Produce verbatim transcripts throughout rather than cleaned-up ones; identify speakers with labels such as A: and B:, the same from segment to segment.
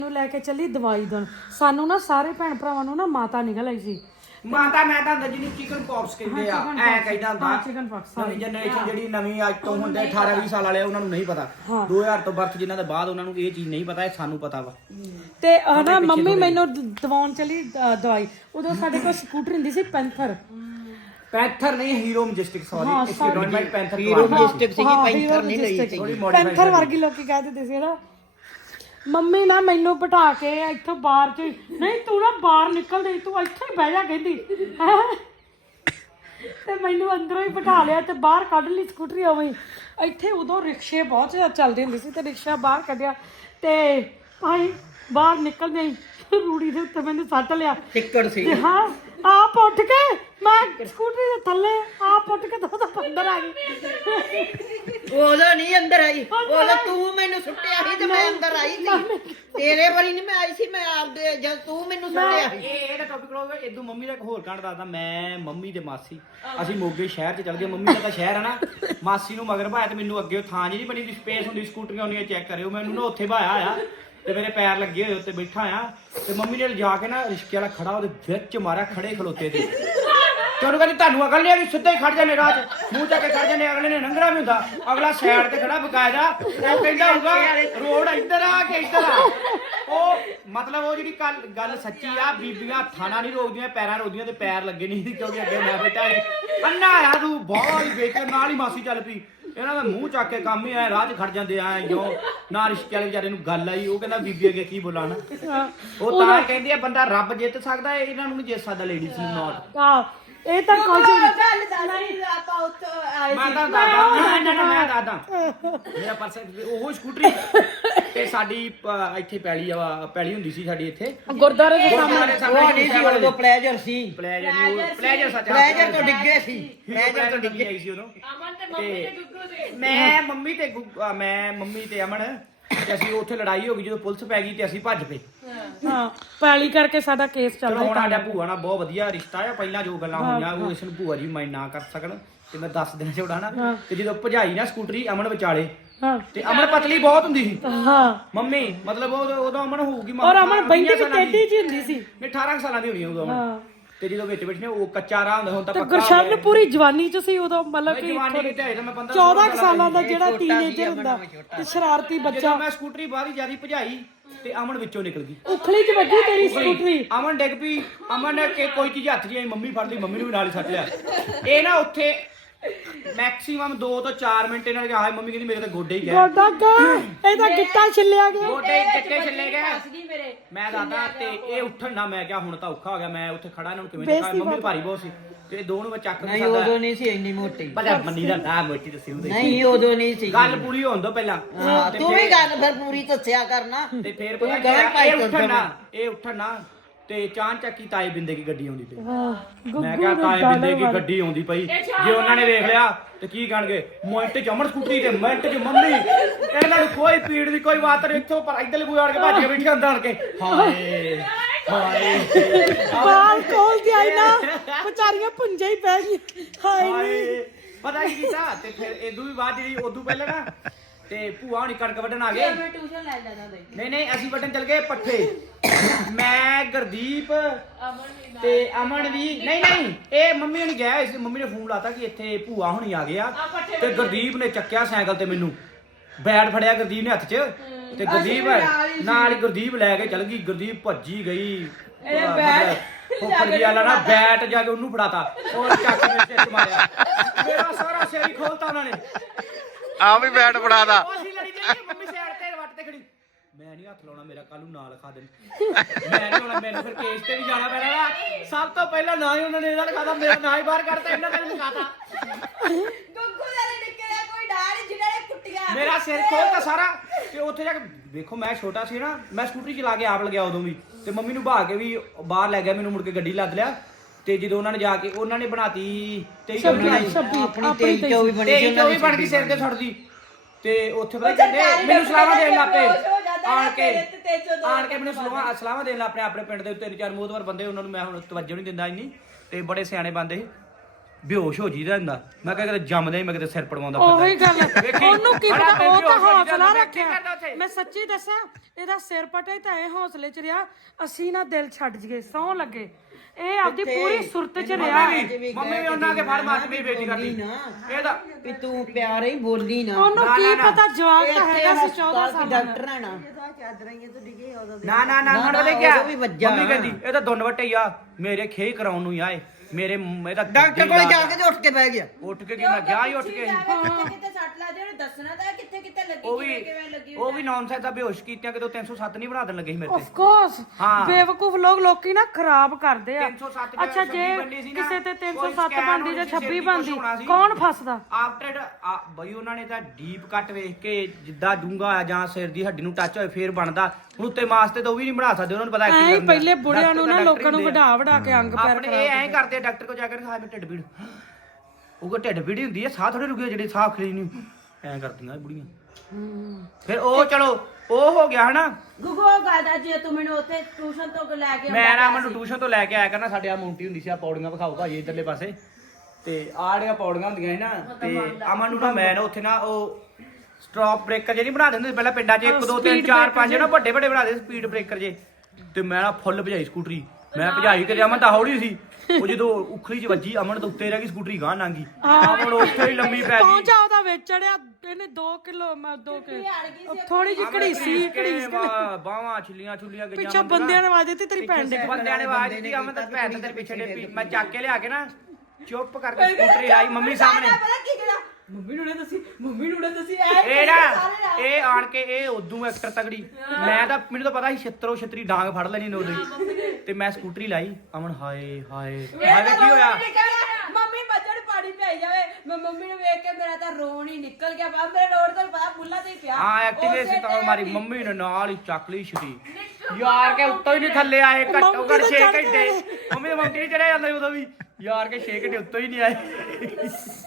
A: ਲੈ ਕੇ ਚੱਲੀ ਦਵਾਈ ਦੇਣ ਸਾਨੂੰ ਨਾ ਸਾਰੇ ਭੈਣ ਭਰਾਵਾਂ ਨੂੰ ਨਾ ਮਾਤਾ ਨਿਕਲ ਆਈ ਸੀ
B: ਮਾਤਾ ਮੈਂ ਤਾਂ ਜਿਹਨੂੰ ਚਿਕਨ ਪੌਕਸ ਕਹਿੰਦੇ ਆ ਐ ਕਹਿੰਦਾ ਹੁੰਦਾ
A: ਚਿਕਨ ਪੌਕਸ
B: ਨਵੀਂ ਜਨਰੇਸ਼ਨ ਜਿਹੜੀ ਨਵੀਂ ਅੱਜ ਤੋਂ ਹੁੰਦੇ ਅਠਾਰਾਂ ਵੀਹ ਸਾਲ ਵਾਲੇ ਉਹਨਾਂ ਨੂੰ ਨਹੀਂ ਪਤਾ ਦੋ ਹਜ਼ਾਰ ਤੋਂ ਬਰਥ ਜਿਨ੍ਹਾਂ ਦੇ ਬਾਅਦ ਉਹਨਾਂ ਨੂੰ ਇਹ ਚੀਜ਼ ਨਹੀਂ ਪਤਾ ਇਹ ਸਾਨੂੰ ਪਤਾ ਵਾ
A: ਤੇ ਹਨਾ ਮੰਮੀ ਮੈਨੂੰ ਦਵਾਉਣ ਚਲੀ ਦਵਾਈ ਉਦੋਂ ਸਾਡੇ ਕੋਲ ਸਕੂਟਰ ਹੁੰਦੀ ਸੀ ਪੈਂਥਰ
B: ਪੈਂਥਰ ਨਹੀਂ ਹੀਰੋ ਮੈਜਿਸਟਿਕ ਸੌਰੀ ਇਸਕੀ ਪੈਂਥਰ
C: ਹੀਰੋ ਮੈਜਿਸਟਿਕ ਸੀਗੀ ਪੈਂਥਰ ਨਹੀਂ ਲਈ ਸੀ
A: ਪੈਂਥਰ ਵਰਗੀ ਲੋਕੀ ਕਹਿ ਦਿੰਦੇ ਸੀ ਨਾ ਮੰਮੀ ਨਾ ਮੈਨੂੰ ਬਿਠਾ ਕੇ ਇੱਥੋਂ ਬਾਹਰ ਚ ਨਹੀਂ ਤੂੰ ਨਾ ਬਾਹਰ ਨਿਕਲ ਦੇ ਤੂੰ ਇੱਥੇ ਹੀ ਬਹਿ ਜਾ ਕਹਿੰਦੀ ਤੇ ਮੈਨੂੰ ਅੰਦਰੋਂ ਹੀ ਬਿਠਾ ਲਿਆ ਤੇ ਬਾਹਰ ਕੱਢ ਲਈ ਸਕੂਟਰੀ ਉਵੇਂ ਇੱਥੇ ਉਦੋਂ ਰਿਕਸ਼ੇ ਬਹੁਤ ਜ਼ਿਆਦਾ ਚੱਲਦੇ ਹੁੰਦੇ ਸੀ ਤੇ ਰਿਕਸ਼ਾ ਬਾਹਰ ਕੱਢਿਆ ਤੇ ਭਾਈ ਬਾਹਰ ਨਿਕਲ ਗਈ ਰੂੜੀ ਦੇ ਉੱਤੇ ਮੈਨੂੰ ਸੱਟ ਲਿਆ
C: ਟਿੱਕੜ ਸੀ
A: ਤੇ ਹਾਂ ਆਪ ਉੱਠ ਕੇ ਮੈਂ ਸਕੂਟਰੀ ਦੇ ਥੱਲੇ ਆਪ ਉੱਠ ਕੇ ਦੋ ਤਾਂ ਅੰਦਰ ਆ ਗਈ
C: ਉਦੋਂ ਨਹੀਂ ਅੰਦਰ ਆਈ ਉਦੋਂ ਤੂੰ ਮੈਨੂੰ ਸੁੱਟਿਆ ਸੀ ਤੇ ਮੈਂ ਅੰਦਰ ਆਈ ਸੀ ਤੇਰੇ ਵਾਰੀ ਨਹੀਂ ਮੈਂ ਆਈ ਸੀ ਮੈਂ ਆਪਦੇ ਜਦ ਤੂੰ ਮੈਨੂੰ ਸੁੱਟਿਆ ਸੀ
B: ਇਹ ਇਹਦਾ ਟੌਪਿਕ ਲੋਗਾ ਇਦੋਂ ਮੰਮੀ ਦਾ ਇੱਕ ਹੋਰ ਕਾਂਡ ਦੱਸਦਾ ਮੈਂ ਮੰਮੀ ਤੇ ਮਾਸੀ ਅਸੀਂ ਮੋਗੇ ਸ਼ਹਿਰ 'ਚ ਚੱਲ ਗਏ ਮੰਮੀ ਦਾ ਤਾਂ ਸ਼ਹਿਰ ਹੈ ਨਾ ਮਾਸੀ ਨੂੰ ਮਗਰ ਭਾਇਆ ਤੇ ਮੈਨੂੰ ਅੱਗੇ ਥਾਂ ਜੀ ਨਹੀਂ ਬਣੀ ਦੀ ਸਪੇਸ ਹੁੰਦੀ ਸਕੂਟਰੀਆਂ ਹੁੰਦੀਆਂ ਚੈੱਕ ਕਰਿਓ ਮੈਨੂੰ ਨਾ ਉੱਥੇ ਭਾਇਆ ਆ ਤੇ ਮੇਰੇ ਪੈਰ ਲੱਗੇ ਹੋਏ ਉੱਤੇ ਬੈਠਾ ਆ ਤੇ ਮੰਮੀ ਨੇ ਲਿਜਾ ਕੇ ਨਾ ਰਿਸ਼ਕੇ ਵਾਲਾ ਖੜਾ ਉਹਦੇ ਵਿੱਚ ਮਾਰਿਆ ਖੜੇ ਖਲੋਤੇ ਤੇ ਤੇ ਉਹਨੂੰ ਕਹਿੰਦੀ ਤੁਹਾਨੂੰ ਅਕਲ ਨਹੀਂ ਆ ਵੀ ਸਿੱਧਾ ਹੀ ਖੜ ਜਾਂਦੇ ਰਾਹ 'ਚ ਮੂੰਹ ਚੱਕ ਕੇ ਖੜ ਜਾਂਦੇ ਅਗਲੇ ਨੇ ਲੰਘਣਾ ਵੀ ਹੁੰਦਾ ਅਗਲਾ ਸਾਈਡ ਤੇ ਖੜਾ ਬਕਾਇਦਾ ਉਹ ਕਹਿੰਦਾ ਹੋਊਗਾ ਰੋਡ ਇੱਧਰ ਆ ਕਿ ਇੱਧਰ ਆ ਉਹ ਮਤਲਬ ਉਹ ਜਿਹੜੀ ਗੱਲ ਗੱਲ ਸੱਚੀ ਆ ਬੀਬੀਆਂ ਥਾਣਾ ਨਹੀਂ ਰੋਕਦੀਆਂ ਪੈਰਾਂ ਰੋਕਦੀਆਂ ਤੇ ਪੈਰ ਲੱਗੇ ਨਹੀਂ ਸੀ ਕਿਉਂਕਿ ਅੱਗੇ ਮੈਂ ਬੈਠਾ ਅੰਨਾ ਆ ਤੂੰ ਬਹੁਤ ਵੇਖ ਕੇ ਨਾਲ ਹੀ ਮਾਸੀ ਚੱਲ ਪਈ ਇਹਨਾਂ ਦਾ ਮੂੰਹ ਚੱਕ ਕੇ ਕੰਮ ਹੀ ਆਇਆ ਰਾਹ 'ਚ ਖੜ ਜਾਂਦੇ ਆ ਜੋ ਨਾ ਰਿਸ਼ਤੇ ਵਾਲੇ ਵਿਚਾਰੇ ਨੂੰ ਗੱਲ ਆਈ ਉਹ ਕਹਿੰਦਾ ਬੀਬੀ ਅੱਗੇ ਕੀ ਬੋਲਾਂ ਨਾ ਉਹ ਤਾਂ ਕਹਿੰਦੇ ਆ ਬੰਦਾ ਰੱਬ ਜਿੱਤ ਸਕਦਾ ਇਹਨਾਂ ਨੂੰ ਨਹੀਂ ਜਿੱਤ ਸਕਦਾ ਲੇਡੀਜ਼ ਨੂੰ ਨਾਟ
A: ਆ ਇਹ ਤਾਂ ਕੁਝ
C: ਨਹੀਂ ਆਪਾਂ ਉੱਥੋਂ ਆਏ
B: ਮੈਂ ਤਾਂ ਦਾਦਾ ਨਾ ਨਾ ਮੈਂ ਦਾਦਾ ਮੇਰਾ ਪਰਸ ਉਹ ਸਕੂਟਰੀ ਤੇ ਸਾਡੀ ਇੱਥੇ ਪੈਲੀ ਆ ਪੈਲੀ ਹੁੰਦੀ ਸੀ ਸਾਡੀ ਇੱਥੇ
A: ਗੁਰਦਾਰੇ ਦੇ
B: ਸਾਹਮਣੇ
C: ਉਹ ਨਹੀਂ ਸੀ ਉਦੋਂ ਪਲੇਜਰ ਸੀ
B: ਪਲੇਜਰ ਪਲੇਜਰ ਸੱਚ
C: ਪਲੇਜਰ ਤੋਂ ਡਿੱਗੇ ਸੀ
B: ਪਲੇਜਰ ਤੋਂ ਡਿੱਗੀ ਆਈ ਸੀ ਉਦੋਂ ਅਮਨ ਤੇ ਮੰਮੀ ਤੇ ਗੁੱਗੂ ਦੇ ਮੈਂ ਮੰਮੀ ਤੇ ਮੈਂ ਮੰਮੀ ਤੇ ਅਮਨ ਤੇ ਅਸੀਂ ਉੱਥੇ ਲੜਾਈ ਹੋ ਗਈ ਜਦੋਂ ਪੁਲਿਸ ਪੈ ਗਈ ਤੇ ਅਸੀਂ ਭੱਜ ਪਏ
A: ਹਾਂ ਪੈਲੀ ਕਰਕੇ ਸਾਡਾ ਕੇਸ ਚੱਲ
B: ਚਲੋ ਹੁਣ ਸਾਡਾ ਭੂਆ ਨਾਲ ਬਹੁਤ ਵਧੀਆ ਰਿਸ਼ਤਾ ਆ ਪਹਿਲਾਂ ਜੋ ਗੱਲਾਂ ਹੋਈਆਂ ਉਹ ਇਸ ਨੂੰ ਭੂਆ ਜੀ ਮਾਈਂਡ ਨਾ ਕਰ ਸਕਣ ਤੇ ਮੈਂ ਦੱਸ ਦੇਣਾ ਚਾਹੁੰਦਾ ਨਾ ਤੇ ਜਦੋਂ ਭਜਾਈ ਨਾ ਸਕੂਟਰੀ ਅਮਨ ਵਿਚਾਲੇ
A: ਹਾਂ
B: ਤੇ ਅਮਨ ਪਤਲੀ ਬਹੁਤ ਹੁੰਦੀ ਸੀ
A: ਹਾਂ
B: ਮੰਮੀ ਮਤਲਬ ਉਹ ਉਦੋਂ ਅਮਨ ਹੋਊਗੀ
A: ਔਰ ਅਮਨ ਬੈਂਦੀ ਵੀ ਟੇਢੀ ਜੀ ਹੁੰਦੀ ਸੀ
B: ਨਹੀਂ ਅਠਾਰਾਂ ਸਾਲਾਂ ਦੀ ਹੋਣੀ ਉਦੋਂ ਅਮਨ
A: ਹਾਂ
B: ਤੇ ਜਦੋਂ ਵਿੱਚ ਬੈਠਨੇ ਉਹ ਕੱਚਾ ਰਾਹ ਹੁੰਦਾ ਹੁਣ ਤਾਂ
A: ਤੇ
B: ਪੱਕਾ
A: ਗੁਰਸ਼ਰਨ ਨੂੰ ਪੂਰੀ ਜਵਾਨੀ ਚ ਸੀ ਉਦੋਂ ਮਤਲਬ ਕਿ
B: ਜਵਾਨੀ ਕਿਤੇ ਹੈ ਤਾਂ ਮੈਂ ਪੰਦਰਾਂ
A: ਚੌਦਾਂ ਸਾਲਾਂ ਦਾ ਜਿਹੜਾ ਟੀਨੇਜਰ ਹੁੰਦਾ ਤੇ ਸ਼ਰਾਰਤੀ ਬੱਚਾ
B: ਜਦੋਂ ਮੈਂ ਸਕੂਟਰੀ ਬਾਹਰੀ ਜਿਆਦੀ ਭਜਾਈ ਤੇ ਅਮਨ ਵਿੱਚੋਂ ਨਿਕਲ ਗਈ
A: ਉਖਲੀ ਚ ਵੱਜੀ ਤੇਰੀ ਸਕੂਟਰੀ
B: ਅਮਨ ਡਿੱਗ ਪਈ ਅਮਨ ਨੇ ਕਿ ਕੋਈ ਚੀਜ਼ ਹੱਥ 'ਚ ਆਈ ਮੰਮੀ ਫੜਦੀ ਮੰਮੀ ਨੂੰ ਵੀ ਨਾਲ ਹੀ ਸੱਟ ਲਿਆ ਇਹ ਨਾ ਉੱਥੇ ਮੈਕਸਿਮਮ ਦੋ ਤੋਂ ਚਾਰ ਮਿੰਟ ਇਹਨਾਂ ਨੇ ਆਏ ਮੰਮੀ ਕਹਿੰਦੀ ਮੇਰੇ ਤਾਂ ਗੋਡੇ ਹੀ ਗਏ
A: ਗੋਡਾ ਗਾ ਇਹਦਾ ਗਿੱਟਾ ਛਿੱਲਿਆ ਗਿਆ
B: ਗੋਡੇ ਗਿੱਟੇ ਛਿੱਲੇ ਗਏ ਮੈਂ ਦਾਦਾ ਤੇ ਇਹ ਉੱਠਣ ਨਾ ਮੈਂ ਕਿਹਾ ਹੁਣ ਤਾਂ ਔਖਾ ਹੋ ਗਿਆ ਮੈਂ ਉੱਥੇ ਖੜਾ ਇਹਨਾਂ ਨੂੰ ਕਿਵੇਂ ਚੱਕਾਂ ਮੰਮੀ ਭਾਰੀ ਬਹੁਤ ਸੀ ਤੇ ਦੋ ਨੂੰ ਮੈਂ ਚੱਕ ਨਹੀਂ
C: ਨਹੀਂ ਉਦੋਂ ਨਹੀਂ ਸੀ ਇੰਨੀ ਮੋਟੀ
B: ਪਤਾ ਮੰਨੀ ਦਾ ਨਾ ਮੋਟੀ ਦੱਸੀ ਹੁੰਦੀ
C: ਨਹੀਂ ਉਦੋਂ ਨਹੀਂ ਸੀ
B: ਗੱਲ ਪੂਰੀ ਹੋਣ ਦੋ ਪਹਿਲਾਂ
C: ਹਾਂ ਤੂੰ ਵੀ ਗੱਲ ਫਿਰ ਪੂਰੀ ਦੱਸਿਆ ਕਰਨਾ
B: ਤੇ ਫੇਰ ਪਤਾ ਕੀ ਇਹ ਉੱਠਣ ਨਾ ਇਹ ਉੱਠਣ ਨਾ ਤੇ ਚਾਂ ਚੱਕੀ ਤਾਏ ਬਿੰਦੇ ਦੀ ਗੱਡੀ ਆਉਂਦੀ ਪਈ ਮੈਂ ਕਿਹਾ ਤਾਏ ਬਿੰਦੇ ਦੀ ਗੱਡੀ ਆਉਂਦੀ ਪਈ ਜੇ ਉਹਨਾਂ ਨੇ ਵੇਖ ਲਿਆ ਤੇ ਕੀ ਕਹਿਣਗੇ ਮਿੰਟ ਚ ਅਮਰ ਸਕੂਟਰੀ ਤੇ ਮਿੰਟ ਚ ਮੰਮੀ ਇਹਨਾਂ ਨੂੰ ਕੋਈ ਪੀੜ ਦੀ ਕੋਈ ਬਾਤ ਨਹੀਂ ਇੱਥੋਂ ਪਰ ਇੱਧਰ ਕੋਈ ਆੜ ਕੇ ਭੱਜ ਕੇ ਬੈਠੀ ਅੰਦਰ ਆਣ ਕੇ ਹਾਏ ਹਾਏ
A: ਬਾਲ ਕੋਲ ਦੀ ਆਈ ਨਾ ਵਿਚਾਰੀਆਂ ਪੁੰਜੇ ਹੀ ਪੈ ਗਈ ਹਾਏ
B: ਹਾਏ ਪਤਾ ਕੀ ਕੀਤਾ ਤੇ ਫਿਰ ਇਦੋਂ ਵੀ ਬਾਅਦ ਜਿਹੜੀ ਉਦੋਂ ਪਹਿਲਾਂ ਨਾ ਤੇ ਭੂਆ ਹੁਣੀ ਕਣਕ ਵੱਢਣ ਆ ਗਏ
D: ਮੈਂ ਟਿਊਸ਼ਨ ਲੈ ਜਾਂਦਾ ਹੁੰਦਾ
B: ਨਹੀਂ ਨਹੀਂ ਅਸੀਂ ਵੱਢਣ ਚੱਲ ਗਏ ਪੱਠੇ ਮੈਂ ਗੁਰਦੀਪ ਤੇ ਅਮਨ ਵੀ ਨਹੀਂ ਨਹੀਂ ਇਹ ਮੰਮੀ ਹੁਣੀ ਗਿਆ ਇਸ ਮੰਮੀ ਨੇ ਫੋਨ ਲਾਤਾ ਕਿ ਇੱਥੇ ਭੂਆ ਹੁਣੀ ਆ ਗਏ ਆ ਤੇ ਗੁਰਦੀਪ ਨੇ ਚੱਕਿਆ ਸਾਈਕਲ ਤੇ ਮੈਨੂੰ ਬੈਟ ਫੜਿਆ ਗੁਰਦੀਪ ਨੇ ਹੱਥ 'ਚ ਤੇ ਗੁਰਦੀਪ ਨਾਲ ਹੀ ਗੁਰਦੀਪ ਲੈ ਕੇ ਚੱਲ ਗਈ ਗੁਰਦੀਪ ਭੱਜੀ ਗਈ ਇਹ ਬੈਟ ਫੁੱਫੜੀ ਵਾਲਾ ਨਾ ਬੈਟ ਜਾ ਕੇ ਉਹਨੂੰ ਫੜਾਤਾ ਉਹ ਚੱਕ ਮੇਰੇ ਤੇ ਮਾਰਿਆ ਮੇਰਾ ਸਾਰਾ ਸਿਰ ਹੀ ਖੋਲਤਾ ਉਹਨਾਂ ਨੇ
E: ਆ ਵੀ ਬੈਟ ਫੜਾਦਾ
B: ਅਸੀਂ ਲੜੀ ਜਾਂਦੇ ਮੰਮੀ ਸਾਈਡ ਤੇ ਵੱਟ ਤੇ ਖੜੀ ਮੈਂ ਨਹੀਂ ਹੱਥ ਲਾਉਣਾ ਮੇਰਾ ਕੱਲ ਨੂੰ ਨਾਲ ਖਾ ਦੇਣ ਮੈਂ ਨਹੀਂ ਹੁਣ ਮੈਨੂੰ ਫਿਰ ਕੇਸ ਤੇ ਵੀ ਜਾਣਾ ਪੈਣਾ ਨਾ ਸਭ ਤੋਂ ਪਹਿਲਾਂ ਨਾ ਹੀ ਉਹਨਾਂ ਨੇ ਇਹਦਾ ਲਿਖਾਤਾ ਮੇਰਾ ਨਾ ਹੀ ਬਾਹਰ ਕੱਢਤਾ ਇਹਨਾਂ ਨੇ ਲਿਖਾਤਾ
D: ਗੁੱਗੂ ਦੇ ਨਿਕਲਿਆ ਕੋਈ ਡਾੜ ਜਿਹੜਾ ਨੇ ਕੁੱਟੀਆਂ
B: ਮੇਰਾ ਸਿਰ ਖੋਲਤਾ ਸਾਰਾ ਤੇ ਉੱਥੇ ਜਾ ਕੇ ਵੇਖੋ ਮੈਂ ਛੋਟਾ ਸੀ ਨਾ ਮੈਂ ਸਕੂਟਰੀ ਚਲਾ ਕੇ ਆਪ ਲੱਗਿਆ ਉਦੋਂ ਵੀ ਤੇ ਮੰਮੀ ਨੂੰ ਬਹਾ ਕੇ ਵੀ ਬਾਹਰ ਲੈ ਗਿਆ ਮੈਨੂੰ ਮੁੜ ਕੇ ਗੱਡੀ ਲੱਦ ਲਿਆ ਤੇ ਜਦੋਂ ਉਹਨਾਂ ਨੇ ਜਾ ਕੇ ਉਹਨਾਂ ਨੇ ਬਣਾਤੀ ਤੇਈ
C: ਆਪਣੀ ਤੇਈ ਚੌਵੀ ਬਣੀ ਸੀ
B: ਉਹਨਾਂ ਦੀ ਬਣ ਗਈ ਸਿਰ ਤੇ ਛੱਡਦੀ ਤੇ ਉੱਥੇ ਪਤਾ ਕਹਿੰਦੇ ਮੈਨੂੰ ਸਲਾਹਾਂ ਦੇਣ ਲੱਪੇ ਆਣ ਕੇ ਆਣ ਕੇ ਮੈਨੂੰ ਸਲਾਹਾਂ ਸਲਾਹਾਂ ਦੇਣ ਲੱਪੇ ਆਪਣੇ ਪਿੰਡ ਦੇ ਤਿੰਨ ਚਾਰ ਮੋਹਤਵਰ ਬੰਦੇ ਉਹਨਾਂ ਨੂੰ ਮੈਂ ਹੁਣ ਤਵੱਜੋ ਨਹੀਂ ਦਿੰਦਾ ਇੰਨੀ ਤੇ ਬੜੇ ਸਿਆਣੇ ਬੰਦੇ ਸੀ ਬੇਹੋਸ਼ ਹੋ ਜੀਦਾ ਹੁੰਦਾ। ਮੈਂ ਕਿਹਾ ਕਿਤੇ ਜੰਮਦੇ ਹੀ ਮੈਂ ਕਿਤੇ ਸਿਰ ਪੜਵਾਉਂਦਾ
A: ਉਹੀ ਗੱਲ
B: ਵੇਖੀ,
A: ਉਹਨੂੰ ਕੀ
B: ਬੜਾ
A: ਪਤਾ, ਉਹ ਤਾਂ
B: ਬੇਹੋਸ਼ ਹੋ ਜਾਂਦਾ,
A: ਹੌਸਲਾ
B: ਮੈਂ ਕੀ ਕਰਦਾ
A: ਰੱਖਿਆ।
B: ਉੱਥੇ?
A: ਮੈਂ ਸੱਚੀ ਦੱਸਾਂ, ਇਹਦਾ ਸਿਰ ਪਟੇ ਤਾਂ ਇਹ ਹੌਸਲੇ 'ਚ ਰਿਹਾ, ਅਸੀਂ ਨਾ ਦਿਲ ਛੱਡ ਜੀਏ, ਸੌਂ ਲੱਗੇ। ਇਹ ਆਪਦੀ ਪੂਰੀ ਸੁਰਤ 'ਚ ਰਿਹਾ।
B: ਮੰਮੀ ਵੀ ਮੰਮੀ ਵੀ ਉਹਨਾਂ ਕੇ ਫੜ ਮਾਰ ਕੇ ਮੇਰੀ ਬੇਇੱਜ਼ਤੀ ਕਰਦੀ ਇਹ ਤਾਂ
C: ਵੀ ਤੂੰ ਪਿਆਰ ਹੀ ਬੋਲੀ ਨਾ
A: ਉਹਨੂੰ
B: ਨਾ,
A: ਕੀ
B: ਨਾ, ਨਾ।
A: ਪਤਾ ਜਵਾਬ ਤਾਂ
C: ਇੱਥੇ
A: ਹੈਗਾ ਸੀ ਚੌਦਾਂ
C: ਹਸਪਤਾਲ
A: ਸਾਲ
C: ਦੀ
A: ਦਾ।
C: ਡਾਕਟਰ ਹੈ ਨਾ
B: ਨਾ ਨਾ ਨਾ
C: ਨਾ,
B: ਹੁਣ
C: ਨਾ,
B: ਪਤਾ ਕਿਆ
C: ਉਦੋਂ ਵੀ ਵੱਜਾ।
B: ਮੰਮੀ ਕਹਿੰਦੀ ਇਹ ਤਾਂ ਦੁੰਨ ਵੱਟੇ ਆ ਮੇਰੇ ਖੇ ਕਰਾਉਣ ਨੂੰ ਹੀ ਆਏ ਮੇਰੇ ਇਹਦਾ
C: ਡਾਕਟਰ ਕੋਲ ਜਾ ਕੇ ਤੇ ਉੱਠ ਕੇ ਬਹਿ ਗਿਆ
B: ਉੱਠ ਕੇ ਕੀ ਮੈਂ ਗਿਆ ਹੀ ਉੱਠ ਕੇ
D: ਕਿੱਥੇ ਕਿੱਥੇ ਸੱਟ ਲਾ ਦੇ ਉਹਨੇ ਦੱਸਣਾ ਤਾਂ ਕਿੱਥੇ ਕਿੱਥੇ ਲੱਗੀ
B: ਉਹ ਵੀ
D: ਕਿਵੇਂ ਕਿਵੇਂ ਲੱਗੀ
B: ਉਹ ਵੀ ਨੌਨਸੈਂਸ ਦਾ ਬੇਹੋਸ਼ ਕੀਤਿਆਂ ਕਿਤੇ ਤਿੰਨ ਸੌ ਸੱਤ ਨਹੀਂ ਬਣਾ ਦੇਣ ਲੱਗੇ ਸੀ ਮੇਰੇ
A: ਆਫ
B: ਤੇ
A: ਕੋਰਸ
B: ਹਾਂ।
A: ਬੇਵਕੂਫ ਲੋਕ ਲੋਕੀ ਨਾ ਖਰਾਬ ਕਰਦੇ ਆ।
B: ਤਿੰਨ ਸੌ ਸੱਤ
A: ਅੱਛਾ ਜੇ
B: ਛੱਬੀ ਬਣਨੀ ਸੀ ਨਾ,
A: ਕਿਸੇ ਤੇ ਤਿੰਨ ਸੌ
B: ਕੋਈ
A: ਸੱਤ
B: scan
A: ਬਣਦੀ ਜਾਂ
B: ਹੋਣੀ ਸੀ,
A: ਛੱਬੀ
B: ਕੁਛ
A: ਬਣਦੀ,
B: ਹੋਣਾ ਸੀ।
A: ਕੌਣ ਫਸਦਾ?
B: ਆਫਟਰ ਬਈ ਉਹਨਾਂ ਨੇ ਤਾਂ ਡੀਪ ਕੱਟ ਵੇਖ ਕੇ ਜਿੱਦਾਂ ਡੂੰਗਾ ਆ ਜਾਂ ਸਿਰ ਦੀ ਹੱਡੀ ਨੂੰ ਟੱਚ ਹੋਏ ਫੇਰ ਬਣਦਾ। ਹੁਣ ਉੱਤੇ ਮਾਸ ਤੇ ਤਾਂ ਉਹ ਵੀ ਨਹੀਂ ਬਣਾ ਸਕਦੇ, ਉਹਨਾਂ ਨੂੰ ਪਤਾ
A: ਐਂ ਹੀ ਪਹਿਲੇ ਬੁੜਿਆਂ ਨੂੰ ਨਾ ਲੋਕਾਂ ਨੂੰ ਵਢਾ ਵਢਾ ਕੇ ਅੰਗ ਪੈਰ
B: ਆਪਣੇ ਇਹ ਐਂ ਕਰਦੇ ਆ ਡਾਕਟਰ ਕੋਲ ਜਾ ਕੇ ਹਾਂ ਮੈਂ ਢਿੱਡ ਪੀੜ ਉਹ ਕੋ ਢਿੱਡ ਪੀੜ ਹੁੰਦੀ ਹੈ, ਸਾਹ ਥੋੜੇ ਰੁਕੇ ਜਿਹੜੇ ਸਾਹ ਖਰੀ ਨਹੀਂ ਐਂ ਕਰਦੀਆਂ ਇਹ ਬੁੜੀਆਂ। ਫਿਰ ਉਹ ਚਲੋ ਉਹ ਹੋ ਗਿਆ ਹਨਾ।
D: ਗੁੱਗੂ ਉਹ ਗੱਲ ਦਾ ਜੇ ਤੂੰ ਮੈਨੂੰ ਉੱਥੇ ਟਿਊਸ਼ਨ ਤੋਂ ਲੈ ਕੇ
B: ਮੈਂ ਨਾ ਮੈਨੂੰ ਟਿਊਸ਼ਨ ਤੋਂ ਲੈ ਕੇ ਆਇਆ ਕਰਨਾ, ਸਾਡੇ ਆ ਮੌਂਟੀ ਹੁੰਦੀ ਸੀ ਆ ਪੌੜੀਆਂ ਵਿਖਾਓ ਭਾਜੀ ਇਧਰਲੇ ਪਾਸੇ ਤੇ ਆਹ ਜਿਹੜੀਆਂ ਪੌੜੀਆਂ ਹੁੰਦੀਆਂ ਸੀ ਨਾ ਤੇ ਅਮਨ ਨੂੰ ਨਾ ਮੈਂ ਨਾ ਉੱਥੇ ਨਾ ਉਹ ਸਟਾਪ ਬ੍ਰੇਕਰ ਜੇ ਨਹੀਂ ਬਣਾ ਦਿੰਦੇ ਪਹਿਲਾਂ ਪਿੰਡਾਂ 'ਚ ਇੱਕ ਦੋ ਤਿੰਨ ਚਾਰ ਪੰਜ ਨਾ ਵੱਡੇ ਵੱਡੇ ਬਣਾ ਦੇ ਸਪੀਡ ਬ੍ਰੇਕਰ ਜੇ ਤੇ ਮੈਂ ਨਾ ਫੁੱਲ ਭਜਾਈ ਸਕੂਟਰੀ ਮੈਂ ਭਜਾਈ ਕਿ ਅਮਨ ਤਾਂ ਹੌਲੀ ਸੀ ਉਹ ਜਦੋਂ ਉਖਲੀ 'ਚ ਵੱਜੀ ਅਮਨ ਤਾਂ ਉੱਤੇ ਰਹਿ ਗਈ ਸਕੂਟਰੀ ਗਾਂ ਨਾਂਗੀ ਅਮਨ ਉੱਥੇ ਹੀ ਲੰਮੀ ਪੈ ਗਈ
A: ਪਹੁੰਚਾ ਉਹਦਾ ਵਿੱਚ ਚੜਿਆ ਇਹਨੇ ਦੋ ਕਿਲੋ ਮੈਂ ਦੋ ਕਿਲੋ ਥੋੜੀ ਜਿਹੀ ਘੜੀ ਸੀ ਘੜੀ
B: ਬਾਹਾਂ ਛਿੱਲੀਆਂ ਛੁੱਲੀਆਂ ਗਈਆਂ
A: ਪਿੱਛੇ ਬੰਦਿਆਂ ਨੇ ਆਵਾਜ਼ ਦਿੱਤੀ ਤੇਰੀ ਭੈਣ ਦੇ
B: ਬੰਦਿਆਂ ਨੇ ਆਵਾਜ਼ ਦਿੱਤੀ ਅਮਨ ਤਾਂ ਭੈਣ ਤੇਰੇ ਪਿੱਛੇ ਡੇਪੀ ਮੈਂ ਚੱਕ ਕੇ ਲਿਆ ਕੇ ਨਾ ਚੁੱਪ ਕਰਕੇ ਸਕੂਟਰੀ ਆਈ ਮੰਮੀ ਸਾਹਮਣੇ
D: ਪਤਾ ਕੀ ਕਰਾ ਮੰਮੀ ਨੂੰ ਨਾ ਦੱਸੀ ਮੰਮੀ ਨੂੰ ਨਾ ਦੱਸੀ
B: ਇਹ ਨਾ ਇਹ ਆਣ ਕੇ ਇਹ ਉਦੋਂ ਐਕਟਰ ਤਗੜੀ ਮੈਂ ਤਾਂ ਮੈਨੂੰ ਤਾਂ ਪਤਾ ਸੀ ਛਿੱਤਰੋ ਛਿੱਤਰੀ ਡਾਂਗ ਫੜ ਲੈਣੀ ਉਹਦੇ ਤੇ ਮੈਂ ਸਕੂਟਰੀ ਲਾਈ ਅਮਨ ਹਾਏ ਹਾਏ ਹਾਏ ਕੀ ਹੋਇਆ
D: ਮੰਮੀ ਬੱਜੜ ਪਾਣੀ ਪਈ ਜਾਵੇ ਮੈਂ ਮੰਮੀ ਨੂੰ ਵੇਖ ਕੇ ਮੇਰਾ ਤਾਂ ਰੋਣ ਹੀ ਨਿਕਲ ਗਿਆ ਬਾ ਮੇਰੇ ਰੋਡ ਤੋਂ ਪਤਾ ਬੁੱਲਾ ਤੇ ਪਿਆ
B: ਹਾਂ ਐਕਟਿਵੇ ਸੀ ਤਾਂ ਮਾਰੀ ਮੰਮੀ ਨੇ ਨਾਲ ਹੀ ਚੱਕ ਲਈ ਛੁੱਟੀ ਯਾਰ ਕੇ ਉੱਤੋਂ ਹੀ ਨਹੀਂ ਥੱਲੇ ਆਏ ਘੱਟੋ ਘੱਟ ਛੇ ਘੰਟੇ ਮੰਮੀ ਦੇ ਮੰਮੀ ਨਹੀਂ ਚੜਿਆ ਜਾਂਦਾ ਉਦੋਂ ਵੀ ਯਾਰ ਕੇ ਛੇ ਘੰਟੇ ਉੱਤੋਂ ਹੀ ਨਹੀਂ ਆਏ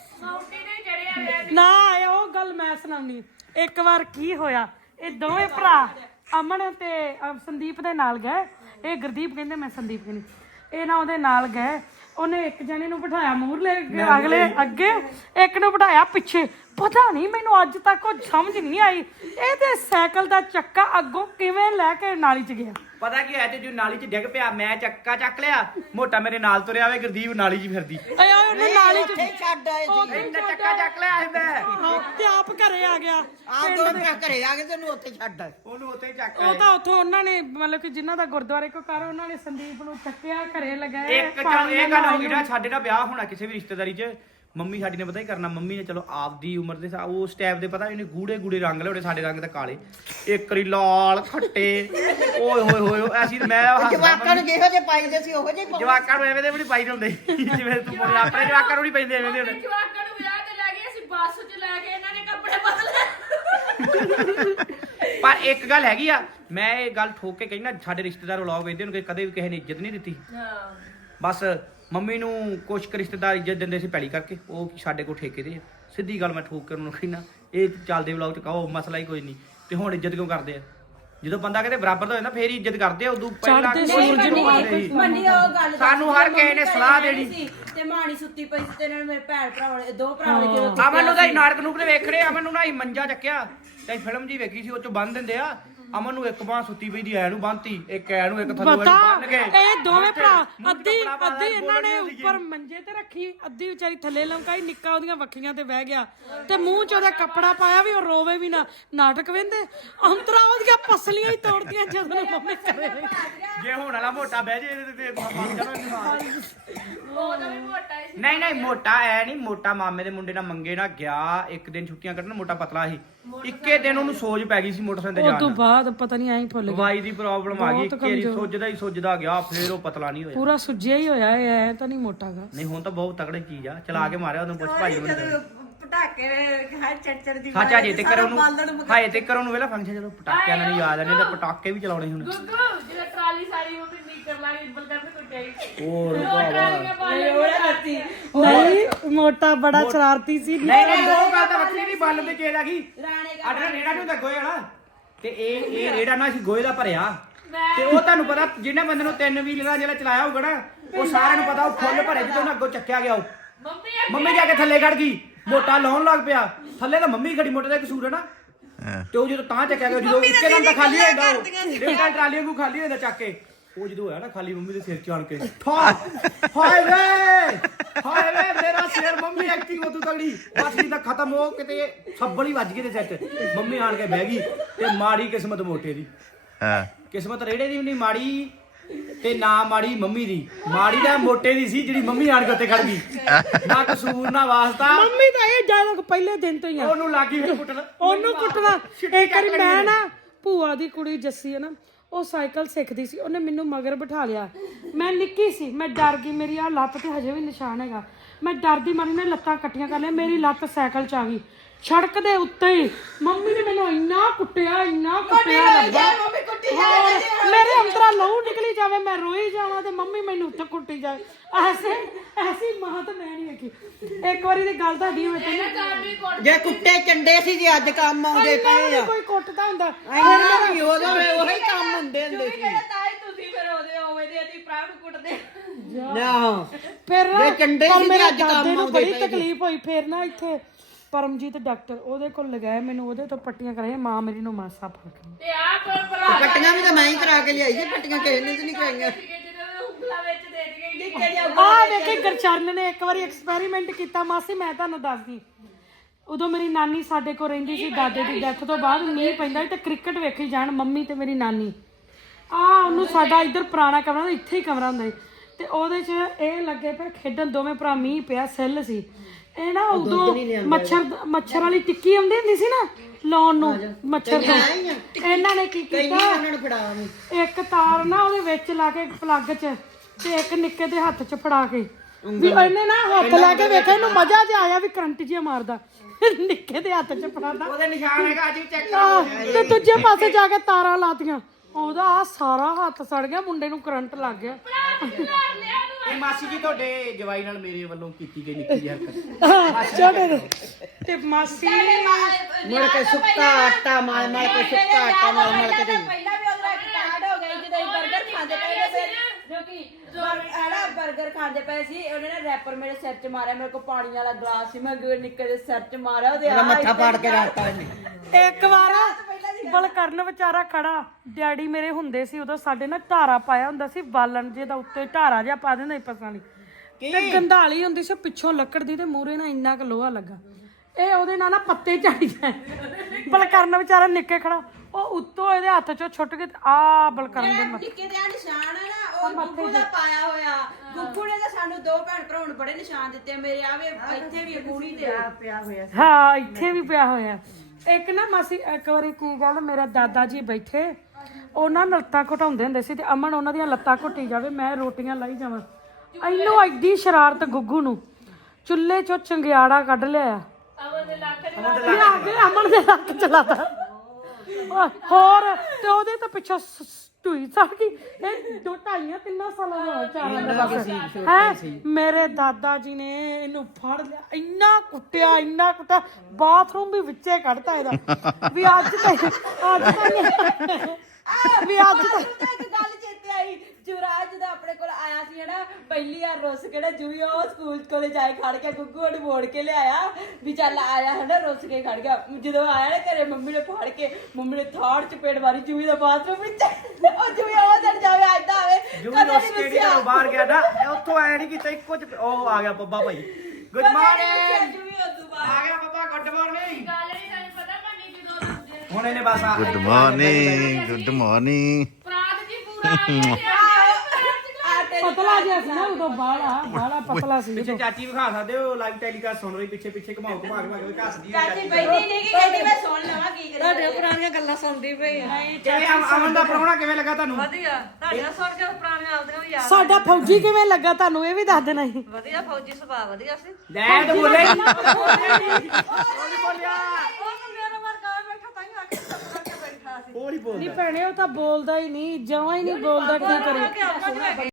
A: ਨਾ ਇਹ ਉਹ ਗੱਲ ਮੈਂ ਸੁਣਾਉਣੀ ਇੱਕ ਵਾਰ ਕੀ ਹੋਇਆ ਇਹ ਦੋਵੇਂ ਭਰਾ ਅਮਨ ਤੇ ਅਹ, ਸੰਦੀਪ ਦੇ ਨਾਲ ਗਏ ਇਹ ਗੁਰਦੀਪ ਕਹਿੰਦੇ ਮੈਂ ਸੰਦੀਪ ਕਹਿੰਦੀ ਇਹ ਨਾ ਉਹਦੇ ਨਾਲ ਗਏ ਉਹਨੇ ਇੱਕ ਜਣੇ ਨੂੰ ਬਿਠਾਇਆ ਮੂਹਰਲੇ ਅਗਲੇ ਅੱਗੇ ਇੱਕ ਨੂੰ ਬਿਠਾਇਆ ਪਿੱਛੇ ਪਤਾ ਨਹੀਂ ਮੈਨੂੰ ਅੱਜ ਤੱਕ ਉਹ ਸਮਝ ਨਹੀਂ ਆਈ ਇਹਦੇ ਸਾਈਕਲ ਦਾ ਚੱਕਾ ਅੱਗੋਂ ਕਿਵੇਂ ਲੈ ਕੇ ਨਾਲੀ 'ਚ ਗਿਆ
B: ਪਤਾ ਕੀ ਹੋਇਆ ਤੇ ਜੋ ਨਾਲੀ 'ਚ ਡਿੱਗ ਪਿਆ ਮੈਂ ਚੱਕਾ ਚੱਕ ਲਿਆ ਮੋਟਾ ਮੇਰੇ ਨਾਲ ਤੁਰਿਆ ਵੇ ਗੁਰਦੀਪ ਨਾਲੀ 'ਚ ਫਿਰਦੀ
A: ਏ ਆਏ ਉਹਨੇ ਨਾਲੀ 'ਚ
C: ਉੱਥੇ ਹੀ ਛੱਡ ਆਏ ਸੀ
B: ਇੰਨਾ ਚੱਕਾ ਚੱਕ ਲਿਆ ਸੀ ਮੈਂ
A: ਹਾਂ, ਤੇ ਆਪ ਘਰੇ ਆ ਗਿਆ
C: ਆਪ ਦੋ ਮੈਂ ਘਰੇ ਆ ਕੇ ਤੈਨੂੰ ਉੱਥੇ ਛੱਡ ਆਏ
B: ਉਹਨੂੰ ਉੱਥੇ ਹੀ ਚੱਕ
A: ਉਹ ਤਾਂ ਉੱਥੋਂ ਉਹਨਾਂ ਨੇ ਮਤਲਬ ਕਿ ਜਿਨ੍ਹਾਂ ਦਾ ਗੁਰਦੁਆਰੇ ਕੋ ਘਰ ਉਹਨਾਂ ਨੇ ਸੰਦੀਪ ਨੂੰ ਚੱਕਿਆ ਘਰੇ ਲਗਾਏ
B: ਇੱਕ ਚਲੋ ਇਹ ਗੱਲ ਹੋ ਗਈ ਨਾ ਸਾਡੇ ਦਾ ਵਿਆਹ ਹੋਣਾ ਕਿਸੇ ਵੀ ਰਿਸ਼ਤੇਦਾਰੀ 'ਚ ਮੰਮੀ ਸਾਡੀ ਨੇ ਪਤਾ ਹੀ ਕਰਨਾ ਮੰਮੀ ਨੇ ਚਲੋ ਆਪਦੀ ਉਮਰ ਦੇ ਹਿਸਾਬ ਉਸ ਟਾਈਪ ਦੇ ਪਤਾ ਇਹਨੇ ਗੂੜੇ ਗੂੜੇ ਰੰਗ ਲਿਆਉਣੇ ਸਾਡੇ ਰੰਗ ਤਾਂ ਕਾਲੇ ਇੱਕ ਰੀ ਲਾਲ ਖੱਟੇ ਓਏ ਹੋਏ ਹੋਏ ਅਸੀਂ ਮੈਂ
C: ਜਵਾਕਾਂ ਨੂੰ ਜਿਹੋ ਜਿਹੇ ਪਾਈਦੇ ਸੀ ਉਹੋ ਜਿਹੇ
B: ਜਵਾਕਾਂ ਨੂੰ ਐਵੇਂ ਦੇ ਵੀ ਨਹੀਂ ਪਾਈ ਹੁੰਦੇ ਜਿਵੇਂ ਤੂੰ ਬੋਲੇ ਆਪਣੇ ਜਵਾਕਾਂ ਨੂੰ ਨਹੀਂ ਪੈਂਦੇ ਐਵੇਂ ਦੇ ਹੁਣ
D: ਜਵਾਕਾਂ ਨੂੰ ਵਿਆਹ ਤੇ ਲੈ ਗਏ ਅਸੀਂ ਬੱਸ 'ਚ ਲੈ ਕੇ ਇਹਨਾਂ ਨੇ ਕੱਪੜੇ ਬਦਲੇ
B: ਪਰ ਇੱਕ ਗੱਲ ਹੈਗੀ ਆ ਮੈਂ ਇਹ ਗੱਲ ਠੋਕ ਕੇ ਕਹਿੰਦਾ ਸਾਡੇ ਰਿਸ਼ਤੇਦਾਰ ਵਲੌਗ ਵੇਖਦੇ ਉਹਨੂੰ ਕਦੇ ਵੀ ਕਿਸੇ ਨੇ ਇੱਜ਼ਤ ਨਹੀਂ ਦਿੱਤੀ
D: ਹਾਂ
B: ਬਸ ਮੰਮੀ ਨੂੰ ਕੁਛ ਕੁ ਰਿਸ਼ਤੇਦਾਰ ਇੱਜ਼ਤ ਦਿੰਦੇ ਸੀ ਪੈਲੀ ਕਰਕੇ ਉਹ ਸਾਡੇ ਕੋਲ ਠੇਕੇ ਦੇ ਆ ਸਿੱਧੀ ਗੱਲ ਮੈਂ ਠੋਕ ਕੇ ਉਹਨੂੰ ਕਹਿੰਦਾ ਇਹ ਚੱਲਦੇ ਵਲੌਗ ਚ ਕਹੋ ਮਸਲਾ ਹੀ ਕੋਈ ਨਹੀਂ ਤੇ ਹੁਣ ਇੱਜ਼ਤ ਕਿਉਂ ਕਰਦੇ ਆ ਜਦੋਂ ਬੰਦਾ ਕਿਤੇ ਬਰਾਬਰ ਦਾ ਹੋ ਜਾਂਦਾ ਫੇਰ ਹੀ ਇੱਜ਼ਤ ਕਰਦੇ ਆ ਉਦੋਂ ਪਹਿਲਾਂ
A: ਚੜ੍ਹਦੇ
B: ਕੋਈ
A: ਸੂਰਜ ਨੂੰ
B: ਕਰਦੇ ਸੀ।
D: ਮੰਡੀ ਉਹ ਗੱਲ
B: ਸਾਨੂੰ ਹਰ ਕਿਸੇ ਨੇ ਸਲਾਹ ਦੇਣੀ
D: ਸੀ ਤੇ ਮਾਣੀ ਸੁੱਤੀ ਪਈ ਸੀ ਤੇ ਇਹਨਾਂ ਨੇ ਮੇਰੇ ਭੈਣ ਭਰਾ ਵਾਲੇ ਦੋ ਭਰਾ ਵਾਲੇ ਜਦੋਂ
B: ਅਮਨ ਨੂੰ ਤਾਂ ਅਸੀਂ ਨਾਟਕ ਨੂਟਕ ਵੇਖੜੇ ਅਮਨ ਨੂੰ ਨਾ ਅਸੀਂ ਮੰਜਾ ਚੱਕਿਆ ਤੇ ਫਿਲਮ ਜੀ ਵੇਖੀ ਸੀ ਉਹ ਚ ਬੰਨ ਦਿੰਦੇ ਆ ਅਮਨ ਨੂੰ ਇੱਕ ਬਾਹ ਸੁੱਤੀ ਪਈ ਦੀ ਐ ਨੂੰ ਬੰਨਤੀ ਇੱਕ ਐ ਨੂੰ ਇੱਕ ਥੱਲੋਂ
A: ਪਤਾ
B: ਬੰਨ ਕੇ
A: ਇਹ ਦੋਵੇਂ ਭਰਾ
B: ਮੂੰਹ 'ਚ
A: ਅੱਧੀ
B: ਕੱਪੜਾ ਪਾ
A: ਅੱਧੀ
B: ਲਿਆ,
A: ਇਹਨਾਂ ਨੇ
B: ਬੋਲਣ ਦੀ
A: ਉੱਪਰ ਮੰਜੇ ਤੇ ਰੱਖੀ ਅੱਧੀ ਵਿਚਾਰੀ ਥੱਲੇ ਲਮਕਾਈ ਨਿੱਕਾ ਉਹਦੀਆਂ ਵੱਖੀਆਂ ਤੇ ਬਹਿ ਗਿਆ ਤੇ ਮੂੰਹ 'ਚ ਉਹਦਾ ਕੱਪੜਾ ਪਾਇਆ ਵੀ ਉਹ ਰੋਵੇ ਵੀ ਨਾ ਨਾਟਕ ਵੇਂਦੇ ਅੰਤਰਾ ਉਹਦੀਆਂ ਪਸਲੀਆਂ ਹੀ ਤੋੜਦੀਆਂ ਜਦੋਂ ਮੰਮੀ ਕਰੇ
B: ਜੇ ਹੁਣ ਵਾਲਾ ਮੋਟਾ ਬਹਿ ਜੇ ਇਹਦੇ ਤੇ ਮਰ ਜਾਣਾ ਇਨਸਾਨ।
D: ਉਹਦਾ ਵੀ ਮੋਟਾ ਸੀ
B: ਨਹੀਂ ਨਹੀਂ ਮੋਟਾ ਐ ਨਹੀਂ ਮੋਟਾ ਮਾਮੇ ਦੇ ਮੁੰਡੇ ਨਾਲ ਮੰਗੇ ਨਾ ਗਿਆ ਇੱਕ ਦਿਨ ਛੁੱਟੀਆਂ ਕੱਢਣ ਮੋਟਾ ਪਤਲਾ ਸੀ ਇੱਕੇ ਦਿਨ ਉਹਨੂੰ ਸੋਜ ਪੈ ਗਈ ਸੀ ਮੋਟਰਸਾਈਕਲ ਤੇ
A: ਉਸ ਤੋਂ
B: ਜਾਣ
A: ਬਾਅਦ ਪਤਾ ਨਹੀਂ ਐਂ ਭੁੱਲ ਗਿਆ
B: ਦਵਾਈ ਦੀ ਪ੍ਰੋਬਲਮ ਆ ਗਈ
A: ਬਹੁਤ
B: ਕੇਰੀ
A: ਕਮਜ਼ੋਰ।
B: ਸੁੱਜਦਾ ਹੀ ਸੁੱਜਦਾ ਗਿਆ ਫਿਰ ਉਹ ਪਤਲਾ ਨਹੀਂ ਹੋਇਆ
A: ਪੂਰਾ ਸੁੱਜਿਆ ਹੀ ਹੋਇਆ ਇਹ ਐ ਤਾਂ ਨਹੀਂ ਮੋਟਾਗਾ
B: ਨਹੀਂ ਹੁਣ ਤਾਂ ਬਹੁਤ ਤਗੜੀ ਚੀਜ਼ ਆ ਚਲਾ ਕੇ ਮਾਰਿਆ ਉਹਨੂੰ ਪੁੱਛ ਭਾਈ ਮੈਨੂੰ
D: ਪਟਾਕੇ ਹੈ ਚੜਚੜ ਦੀ
B: ਸੱਚਾ ਜੇ ਤੇ ਕਰ ਉਹਨੂੰ ਹਾਏ ਤੇ ਕਰ ਉਹਨੂੰ ਵੇਲਾ ਫੰਕਸ਼ਨ ਜਦੋਂ ਪਟਾਕਿਆਂ ਨਾਲ ਨਹੀਂ ਯਾਦ ਆ ਨਹੀਂ ਤਾਂ ਪਟਾਕੇ ਵੀ ਚਲਾਉਣੇ ਹੁਣ
D: ਗੁੱਗੂ ਜਿਹੜਾ ਟਰਾਲੀ ਸਾਰੀ ਉਹ ਵੀ ਕਰ ਲਾਂਗੇ ਬਲਦਰ ਤੇ ਕੁੱਟਿਆਈ
B: ਹੋਰ
D: ਟਰਾਲੀਆਂ ਪਾ ਲਈ
A: ਨਹੀਂ ਮੋਟਾ ਬੜਾ ਸ਼ਰਾਰਤੀ ਸੀ
B: ਨਹੀਂ ਨਹੀਂ ਉਹ ਗੱਲ ਤਾਂ ਵੱਖਰੀ ਨਹੀਂ ਬੱਲ ਤੇ ਚੇਲ ਆ ਗਈ
D: ਰਾਣੇ
B: ਆਡਾ ਰੇੜਾ ਨੂੰ ਤਾਂ ਗੋਏ ਵਾਲਾ ਤੇ ਇਹ ਇਹ ਰੇੜਾ ਨਾ ਸੀ ਗੋਏ ਦਾ ਭਰਿਆ ਤੇ ਉਹ ਤੁਹਾਨੂੰ ਪਤਾ ਜਿਹਨੇ ਬੰਦੇ ਨੂੰ ਤਿੰਨ ਵੀਲਰਾਂ ਜਿਹੜਾ ਚਲਾਇਆ ਹੋਊਗਾ ਨਾ ਉਹ ਸਾਰਿਆਂ ਨੂੰ ਪਤਾ ਉਹ ਫੁੱਲ ਭਰੇ ਜਦੋਂ ਉਹਨੂੰ ਅੱਗੋਂ ਚੱਕਿਆ ਗਿਆ ਉਹ ਮੰਮੀ ਜਾ ਕੇ ਥੱਲੇ ਖੜ ਗਈ, ਮੋਟਾ ਲਾਉਣ ਲੱਗ ਪਿਆ ਥੱਲੇ। ਤਾਂ ਮੰਮੀ ਖੜੀ, ਮੋਟੇ ਦਾ ਕਸੂਰ ਹੈ ਨਾ। ਤੇ ਉਹ ਜਦੋਂ ਤਾਂ ਚੱਕਿਆ ਗਿਆ, ਜਦੋਂ ਇੱਕੇ ਦਮ ਤਾਂ ਖਾਲੀ ਹੋ ਜਾਂਦਾ, ਉਹ ਡੇਢ ਟਰਾਲੀ ਵਾਂਗੂ ਖਾਲੀ ਹੋ ਜਾਂਦਾ ਚੱਕ ਕੇ। ਉਹ ਜਦੋਂ ਹੋਇਆ ਨਾ ਖਾਲੀ ਮੰਮੀ ਦੇ ਸਿਰ ਚ ਆਣ ਕੇ, ਹਾਏ ਵੇ ਹਾਏ ਵੇ ਮੇਰਾ ਸਿਰ। ਮੰਮੀ ਐਕਟਿੰਗ ਉਦੋਂ ਤਗੜੀ ਬਸ ਜੀ ਤਾਂ ਖਤਮ ਹੋ, ਕਿਤੇ ਸੱਬਲ ਹੀ ਵੱਜ ਗਏ ਤੇ ਸਿਰ ਚ। ਮੰਮੀ ਆਣ ਕੇ ਬਹਿ ਗਈ। ਤੇ ਮਾੜੀ ਕਿਸਮਤ ਮੋਟੇ ਦੀ,
E: ਹਾਂ
B: ਕਿਸਮਤ ਰੇੜੇ ਦੀ ਵੀ ਨਹੀਂ ਮਾੜੀ, ਤੇ ਨਾ ਮਾੜੀ ਮੰਮੀ ਦੀ। ਮਾੜੀ ਤਾਂ ਮੋਟੇ ਦੀ ਸੀ, ਜਿਹੜੀ ਮੰਮੀ ਆਣ ਕੇ ਉੱਤੇ ਖੜ ਗਈ। ਨਾ ਕਸੂਰ ਨਾ ਵਾਸਤਾ,
A: ਮੰਮੀ ਤਾਂ ਇਹ ਜਦੋਂ ਪਹਿਲੇ ਦਿਨ ਤੋਂ ਹੀ ਆ
B: ਉਹਨੂੰ ਲੱਗੀ ਫਿਰ ਕੁੱਟਣ।
A: ਉਹਨੂੰ ਕੁੱਟਣਾ। ਇੱਕ ਵਾਰੀ ਮੈਂ ਨਾ ਭੂਆ ਦੀ ਕੁੜੀ ਜੱਸੀ ਹੈ ਨਾ, ਉਹ ਸਾਈਕਲ ਸਿੱਖਦੀ ਸੀ, ਉਹਨੇ ਮੈਨੂੰ ਮਗਰ ਬਿਠਾ ਲਿਆ। ਮੈਂ ਨਿੱਕੀ ਸੀ, ਮੈਂ ਡਰ ਗਈ। ਮੇਰੀ ਆਹ ਲੱਤ ਤੇ ਹਜੇ ਵੀ ਨਿਸ਼ਾਨ ਹੈਗਾ। ਮੈਂ ਡਰਦੀ ਮਾਰੀ ਨੇ ਲੱਤਾਂ ਇਕੱਠੀਆਂ ਕਰ ਲਿਆ, ਮੇਰੀ ਲੱਤ ਸਾਈਕਲ 'ਚ ਆ ਗਈ। ਸੜਕ ਦੇ ਉੱਤੇ ਹੀ ਮੰਮੀ ਨੇ ਮੈਨੂੰ ਇੰਨਾ ਕੁੱਟਿਆ, ਇੰਨਾ ਕੁੱਟਿਆ ਰੱਬਾ। ਮੇਰੇ ਅੰਦਰਾਂ ਲਹੂ ਨਿਕਲੀ ਜਾਵੇ, ਮੈਂ ਰੋਈ ਜਾਵਾਂ ਤੇ ਮੰਮੀ ਮੈਨੂੰ ਉੱਤੇ ਕੁੱਟੀ ਜਾਵੇ। ਐਸੇ ਐਸੀ ਮਾਂ ਤਾਂ ਮੈਂ ਨਹੀਂ ਵੇਖੀ। ਇੱਕ ਵਾਰੀ ਦੀ ਗੱਲ ਤੁਹਾਡੀ ਹੋਵੇ ਤੇ
C: ਜੇ ਕੁੱਤੇ ਚੰਡੇ ਸੀ ਜੇ ਅੱਜ ਕੰਮ ਆਉਂਦੇ ਪਏ ਆ।
A: ਕੋਈ ਕੁੱਟਦਾ ਹੁੰਦਾ।
C: ਇਹਨਾਂ ਵੀ ਉਦੋਂ ਉਹੀ ਕੰਮ ਹੁੰਦੇ ਹੁੰਦੇ ਸੀ।
D: ਤਾਂ ਹੀ ਤੁਸੀਂ ਫਿਰ ਉਹਦੇ ਹੋਵੇ ਦੇ ਅਸੀਂ ਪ੍ਰਾਣ ਕੁੱਟਦੇ।
C: ਨਾ
A: ਫਿਰ ਨਾ
C: ਜੇ ਚੰਡੇ
A: ਪਰ
C: ਸੀ ਤੇ
A: ਮੇਰੇ
C: ਅੱਜ ਕੰਮ
A: ਦਾਦੇ ਨੂੰ
C: ਆਉਂਦੇ
A: ਬੜੀ
C: ਪਏ ਨੇ।
A: ਤਕਲੀਫ ਹੋਈ। ਫਿਰ ਨਾ ਇੱਥੇ ਪਰਮਜੀਤ ਡਾਕਟਰ, ਉਹਦੇ ਕੋਲ ਲਗਾਇਆ ਮੈਨੂੰ, ਉਹਦੇ ਤੋਂ ਪੱਟੀਆਂ ਕਰਾਈਆਂ। ਮਾਂ ਮੇਰੀ ਨੂੰ ਮਾਸਾ ਫਰਕ ਨਹੀਂ।
D: ਤੇ ਆ ਭਰਾ
C: ਪੱਟੀਆਂ ਵੀ ਤਾਂ ਮੈਂ ਹੀ ਕਰਾ ਕੇ ਲਿਆਈ ਸੀ, ਪੱਟੀਆਂ ਕਿਸੇ ਨੇ ਤਾਂ ਨਹੀਂ ਕਰਾਈਆਂ।
D: ਜਦੋਂ ਉਂਗਲਾਂ ਵਿੱਚ ਦੇ ਦੇ ਗਈ ਨਿੱਕੇ ਜਿਹੇ
A: ਆਹ ਵੇਖੇ ਗੁਰਚਰਨ ਨੇ ਇੱਕ ਵਾਰੀ ਐਕਸਪੈਰੀਮੈਂਟ ਕੀਤਾ। ਮਾਸੀ ਮੈਂ ਤੁਹਾਨੂੰ ਦੱਸਦੀ, ਉਦੋਂ ਮੇਰੀ ਨਾਨੀ ਸਾਡੇ ਕੋਲ ਰਹਿੰਦੀ ਸੀ। ਦਾਦੇ ਦੀ ਡੈਥ ਤੋਂ ਬਾਅਦ ਮੀਂਹ ਪੈਂਦਾ ਸੀ ਤੇ ਕ੍ਰਿਕਟ ਵੇਖੀ ਜਾਣ ਮੰਮੀ ਤੇ ਮੇਰੀ ਨਾਨੀ। ਆ ਉਹਨੂੰ ਸਾਡਾ ਇੱਧਰ ਪੁਰਾਣਾ ਕਮਰਾ, ਇੱਥੇ ਹੀ ਕਮਰਾ ਹੁੰਦਾ ਸੀ, ਤੇ ਉਹਦੇ 'ਚ ਇਹ ਲੱਗੇ ਪਏ ਖੇਡਣ। ਦੋਵੇਂ ਭਰਾ, ਮੀਂਹ ਪਿਆ, ਸਿੱਲ ਸੀ। ਇਹ ਨਾ ਉਦੋਂ ਮੱਛਰ ਮੱਛਰ ਵਾਲੀ ਟਿੱਕੀ ਆਉਂਦੀ ਹੁੰਦੀ ਸੀ ਨਾ ਲਾਉਣ ਨੂੰ ਮੱਛਰ ਤੋਂ। ਇਹਨਾਂ ਨੇ ਕੀ ਕੀਤਾ,
C: ਉਹਨਾਂ ਨੂੰ ਫੜਾ
A: ਇੱਕ ਤਾਰ ਨਾ ਉਹਦੇ ਵਿੱਚ ਲਾ ਕੇ ਪਲੱਗ 'ਚ, ਤੇ ਇੱਕ ਨਿੱਕੇ ਦੇ ਹੱਥ 'ਚ ਫੜਾ ਕੇ, ਵੀ ਇਹਨੇ ਨਾ ਹੱਥ ਲਾ ਕੇ ਵੇਖਿਆ, ਇਹਨੂੰ ਮਜ਼ਾ ਜਿਹਾ ਆਇਆ ਵੀ ਕਰੰਟ ਜਿਹਾ ਮਾਰਦਾ। ਨਿੱਕੇ ਦੇ ਹੱਥ 'ਚ ਫੜਾਦਾ,
B: ਉਹਦੇ ਨਿਸ਼ਾਨ ਹੈਗਾ, ਅੱਜ ਵੀ ਚੈੱਕ
A: ਆਹ, ਤੇ ਦੂਜੇ ਪਾਸੇ ਜਾ ਕੇ ਤਾਰਾਂ ਲਾਤੀਆਂ। ਉਹਦਾ ਆ ਸਾਰਾ ਹੱਥ ਸੜ ਗਿਆ, ਮੁੰਡੇ ਨੂੰ ਕਰੰਟ ਲੱਗ ਗਿਆ।
B: ਇਹ ਮਾਸੀ ਜੀ ਤੁਹਾਡੇ ਜਵਾਈ ਨਾਲ ਮੇਰੇ ਵੱਲੋਂ ਕੀਤੀ ਗਈ ਨਿੱਕੀ ਜਿਹੀ ਹਰਕਤ।
A: ਛੋਟੇ ਦੇ ਤੇ ਮਾਸੀ
C: ਮੁੜ ਕੇ ਸੁੱਕਾ ਆਟਾ ਮਾਲ ਮਾਲ ਕੇ ਸੁੱਕਾ ਆਟਾ ਮਾਲ ਮਾਲ ਕੇ ਦੇ।
D: ਪਹਿਲਾਂ ਵੀ ਉਹਦਾ ਕਾਰਡ ਹੋ ਗਈ ਜਦੋਂ 버ਗਰ ਖਾਂਦੇ ਪਏ ਫਿਰ ਜੋ ਕਿ ਆੜਾ 버ਗਰ ਖਾਂਦੇ ਪਏ ਸੀ, ਉਹਨੇ ਨਾ ਰੈਪਰ ਮੇਰੇ ਸਿਰ 'ਚ ਮਾਰਿਆ। ਮੇਰੇ ਕੋਲ ਪਾਣੀ ਵਾਲਾ ਗਲਾਸ ਸੀ, ਮੈਂ ਨਿੱਕੇ ਦੇ ਸਿਰ 'ਚ ਮਾਰਿਆ। ਉਹਦੇ
C: ਉਹਦਾ ਮੱਥਾ ਪਾੜ ਕੇ ਰੱਖਤਾ ਇਹਨੇ।
A: ਇੱਕ ਵਾਰ ਬਲਕਰਨ ਵਿਚਾਰਾ ਖੜਾ, ਡੈਡੀ ਮੇਰੇ ਹੁੰਦੇ ਸੀ ਉਦੋਂ, ਸਾਡੇ ਨਾ ਢਾਰਾ ਪਾਇਆ ਹੁੰਦਾ ਸੀ ਬਾਲਣ ਜੇ ਦਾ, ਉੱਤੇ ਢਾਰਾ ਜਿਹਾ ਪਾ ਦਿੰਦੇ ਪਸਾਂ ਨਹੀਂ, ਤੇ ਗੰਧਾਲੀ ਹੁੰਦੀ ਸੀ ਪਿੱਛੋਂ ਲੱਕੜ ਦੀ, ਤੇ ਮੂਹਰੇ ਨਾਲ ਇੰਨਾ ਕੁ ਲੋਹਾ ਲੱਗਾ। ਇਹ ਉਹਦੇ ਨਾਲ ਨਾ ਪੱਤੇ ਝਾੜੀ ਜਾਏ। ਬਲਕਰਨ ਵਿਚਾਰਾ ਨਿੱਕੇ ਖੜਾ, ਉਹ ਉੱਤੋਂ ਇਹਦੇ ਹੱਥ 'ਚੋਂ ਛੁੱਟ ਕੇ ਆ ਬਲਕਰਨ ਦੇ ਮੱਥੇ।
D: ਨਿੱਕੇ ਦਾ ਨਿਸ਼ਾਨ ਹੈ ਨਾ, ਉਹ ਗੁੱਗੂ ਦਾ ਪਾਇਆ ਹੋਇਆ। ਗੁੱਗੂ ਨੇ ਤਾਂ ਸਾਨੂੰ ਦੋ ਭੈਣ ਭਰਾਵਾਂ ਨੂੰ ਬੜੇ ਨਿਸ਼ਾਨ ਦਿੱਤੇ ਆ। ਮੇਰੇ ਆਵੇ ਇੱਥੇ ਵੀ ਗੂੜੀ ਤੇ ਪਿਆ ਹੋਇਆ।
A: ਹਾਂ ਇੱਥੇ ਵੀ ਪਿਆ ਹੋਇਆ। ਇੱਕ ਨਾ ਮਾਸੀ ਇੱਕ ਵਾਰੀ ਕੀ ਗੱਲ, ਮੇਰੇ ਦਾਦਾ ਜੀ ਬੈਠੇ, ਉਹਨਾਂ ਲੱਤਾਂ ਘਟਾਉਂਦੇ ਹੁੰਦੇ ਸੀ, ਤੇ ਅਮਨ ਉਹਨਾਂ ਦੀਆਂ ਲੱਤਾਂ ਘੁੱਟੀ ਜਾਵੇ, ਮੈਂ ਰੋਟੀਆਂ ਲਾਈ ਜਾਵਾਂ। ਇਹਨੂੰ ਐਡੀ ਸ਼ਰਾਰਤ ਗੁੱਗੂ ਨੂੰ, ਚੁੱਲ੍ਹੇ 'ਚੋਂ ਚੰਗਿਆੜਾ ਕੱਢ ਲਿਆ, ਲਿਆ ਕੇ ਅਮਨ ਦੇ ਲੱਕ ਚਲਾਤਾ। ਹੋਰ ਤੇ ਉਹਦੇ ਤਾਂ ਪਿੱਛੋਂ ਢੂਈ ਸੜ ਗਈ। ਇਹ ਦੋ ਢਾਈਆਂ ਤਿੰਨਾਂ ਸਾਲਾਂ ਦਾ ਚਾਰਾਂ ਦਾ ਬਸ ਹੈ। ਮੇਰੇ ਦਾਦਾ ਜੀ ਨੇ ਇਹਨੂੰ ਫੜ ਲਿਆ, ਇੰਨਾ ਕੁੱਟਿਆ, ਇੰਨਾ ਕੁੱਟਿਆ, ਬਾਥਰੂਮ ਵੀ ਵਿੱਚੇ ਕੱਢਤਾ ਇਹਦਾ। ਵੀ ਅੱਜ ਤੇ ਅੱਜ ਤਾਂ ਵੀ ਅੱਜ ਤਾਂ
D: ਇੱਕ ਗੱਲ ਚੇਤੇ ਆਈ, ਯੁਵਰਾਜ ਜਦੋਂ ਆਪਣੇ ਕੋਲ ਆਇਆ ਸੀ ਹਨਾ ਪਹਿਲੀ ਵਾਰ, ਰੁੱਸ ਕਿਹੜਾ ਜੂਈ ਉਹ ਸਕੂਲ ਕੋਲੇ ਜਾਏ ਖੜ ਕੇ ਗੁੱਗੂ ਉਹਨੂੰ ਮੋੜ ਕੇ ਲਿਆਇਆ ਵੀ ਚੱਲ ਆਇਆ ਹਨਾ, ਰੁੱਸ ਕੇ ਖੜ ਗਿਆ। ਜਦੋਂ ਆਇਆ ਨਾ ਘਰੇ ਮੰਮੀ ਨੇ ਫੜ ਕੇ, ਮੰਮੀ ਨੇ ਥਾੜ ਚਪੇੜ ਮਾਰੀ ਜੂਈ ਦਾ ਬਾਥਰੂਮ ਵਿੱਚ। ਉਹ ਜੂਈ ਉਹ ਦਿਨ ਜਾਵੇ ਅੱਜ ਦਾ ਆਵੇ,
B: ਜੂਈ ਰੋਸ ਕੇ ਘਰੋਂ ਬਾਹਰ ਗਿਆ ਨਾ, ਉੱਥੋਂ ਐ ਨਹੀਂ ਕੀਤਾ, ਇੱਕੋ ਚ ਉਹ ਆ ਗਿਆ ਬੱਬਾ ਭਾਈ। ਗੁੱਡ ਮਾਰਨਿੰਗ,
D: ਜੂਈ ਉਦੋਂ ਬਾਅਦ
B: ਆ ਗਿਆ ਬੱਬਾ, ਗੁੱਡ ਮਾਰਨਿੰਗ।
D: ਗੱਲ ਨਹੀਂ ਤੁਹਾਨੂੰ ਪਤਾ ਮੰਨੀ ਜਦੋਂ
B: ਹੁਣ ਇਹਨੇ ਬਸ ਆ
E: ਗੁੱਡ ਮਾਰਨਿੰਗ, ਗੁੱਡ ਮਾਰਨਿੰਗ।
D: ਪ੍ਰਾਤ ਜੀ ਪੂਰਾ
A: ਪਤਲਾ ਜਿਹਾ ਸੀ ਨਾ ਉਦੋਂ, ਬਾਹਲਾ ਬਾਹਲਾ ਪਤਲਾ ਸੀ।
B: ਪਿੱਛੇ ਚਾਚੀ ਵਿਖਾ ਸਕਦੇ ਹੋ, ਲਾਈਵ ਟੈਲੀਕਾਸਟ ਸੁਣ ਰਹੀ, ਪਿੱਛੇ ਪਿੱਛੇ ਘਮਾਓ ਘਮਾ ਘਮਾ ਕੇ ਘੱਸਦੀ ਹੈ
D: ਚਾਚੀ ਬੈਠੀ ਨਹੀਂ ਕਿ ਕਹਿੰਦੀ ਮੈਂ ਸੁਣ ਲਵਾਂ ਕੀ ਕਰੀ।
C: ਤੁਹਾਡੇ ਪੁਰਾਣੀਆਂ ਗੱਲਾਂ ਸੁਣਦੀ ਪਈ ਆ।
B: ਕਿਵੇਂ ਅਮ- ਅਮਨ ਦਾ ਪ੍ਰਾਹੁਣਾ ਕਿਵੇਂ ਲੱਗਾ ਤੁਹਾਨੂੰ?
F: ਵਧੀਆ, ਤੁਹਾਡੀਆਂ ਸੁਣ ਕੇ ਪੁਰਾਣੀਆਂ ਆਉਂਦੀਆਂ ਵੀ ਯਾਦ।
A: ਸਾਡਾ ਫੌਜੀ ਕਿਵੇਂ ਲੱਗਾ ਤੁਹਾਨੂੰ, ਇਹ ਵੀ ਦੱਸ ਦੇਣਾ ਸੀ।
F: ਵਧੀਆ ਫੌਜੀ ਸੁਭਾਅ ਵਧੀਆ ਸੀ।
B: ਲੈ ਤਾਂ ਬੋਲੇ
F: ਉਹ ਮੇਰਾ ਵਰਗਾ ਬੈਠਾ ਤਾਂ ਹੀ ਆ ਕੇ ਚੁੱਪ ਕਰਕੇ ਬੈਠਾ ਸੀ।
B: ਉਹ ਨਹੀਂ ਬੋਲਦਾ।
A: ਨਹੀਂ ਭੈਣੇ, ਉਹ ਤਾਂ ਬੋਲਦਾ ਹੀ ਨਹੀਂ, ਜਮਾਂ ਹੀ ਨਹੀਂ ਬੋਲਦਾ, ਕੀ ਕਰੇ।
F: ਕਿ ਆਪਾਂ ਨੂੰ